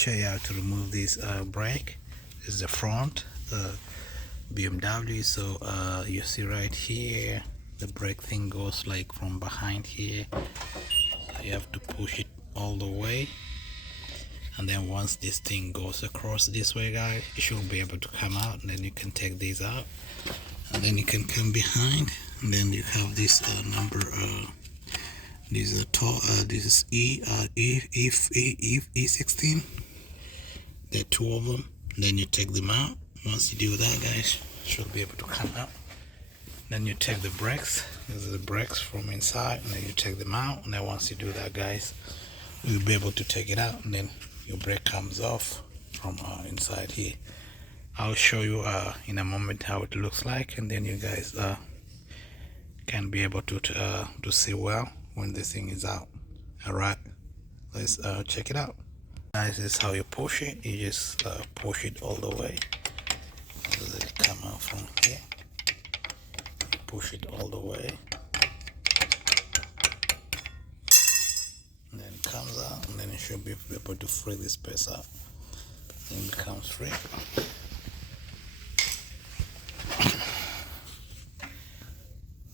show you how to remove this brake. This is the front BMW. So you see right here, the brake thing goes like from behind here, so you have to push it all the way, and then once this thing goes across this way, guys, it should be able to come out, and then you can take these out, and then you can come behind, and then you have this number this is this is E16. There are two of them. Then you take them out. Once you do that, guys, should be able to come out. Then you take the brakes. These are the brakes from inside, and then you take them out. And then once you do that, guys, you'll be able to take it out, and then your brake comes off from inside here. I'll show you in a moment how it looks like, and then you guys can be able to see well when this thing is out. Alright, let's check it out, guys. This is how you push it. You just push it all the way. Let it come out from here. Push it all the way, and then it comes out, and then you should be able to free this space out, and it becomes free.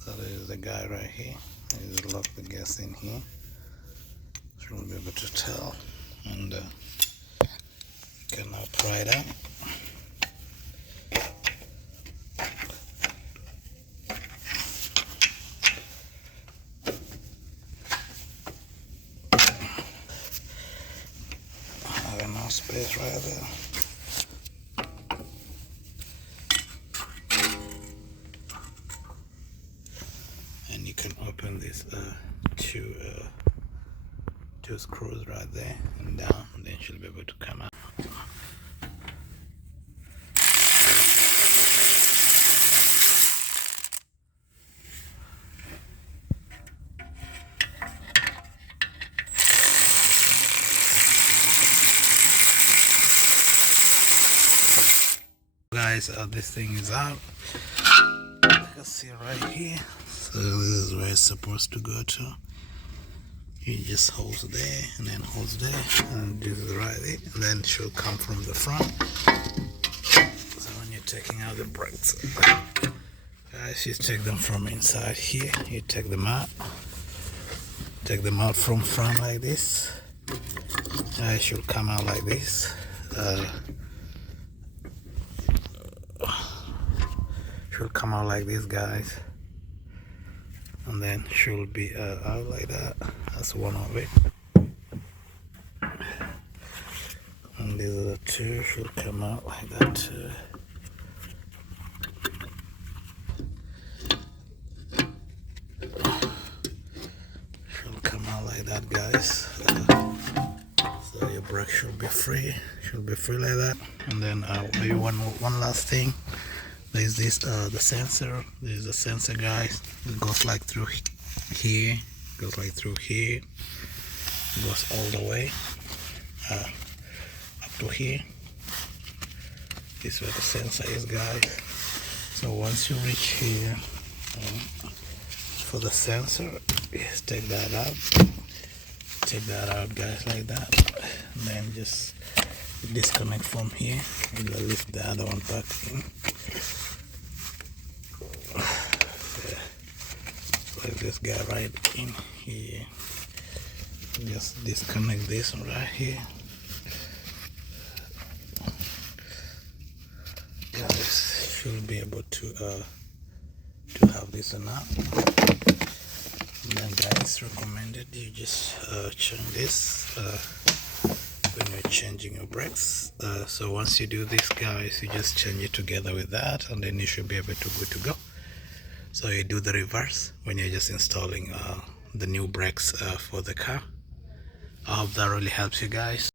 So there's the guy right here. You just lock the gas in here. So you'll be able to tell, and you can now try it out. I have enough space right there. And you can open this two screws right there and down, and then she'll be able to come out. Guys, this thing is out. You can see right here. So this is where it's supposed to go to. You just hold there, and then hold there, and this is right there, and then it should come from the front. So when you're taking out the brakes, guys, you take them from inside here. You take them out from front like this. It should come out like this. Should come out like this, guys, and then should be out like that. That's one of it, and these are the two. Should come out like that too. Should come out like that, guys. So your brake should be free. Should be free like that. And then maybe one last thing. There's this the sensor. There's the sensor, guys. It goes like through here, goes like through here, goes all the way up to here. This is where the sensor is, guys. So once you reach here for the sensor, just take that out, guys, like that, and then just disconnect from here, and lift the other one back in. Like this guy right in here. Just disconnect this one right here. Guys, should be able to have this or not. And then, guys, recommended you just change this when you're changing your brakes. So once you do this, guys, you just change it together with that, and then you should be able to good to go. So you do the reverse when you're just installing the new brakes for the car. I hope that really helps you guys.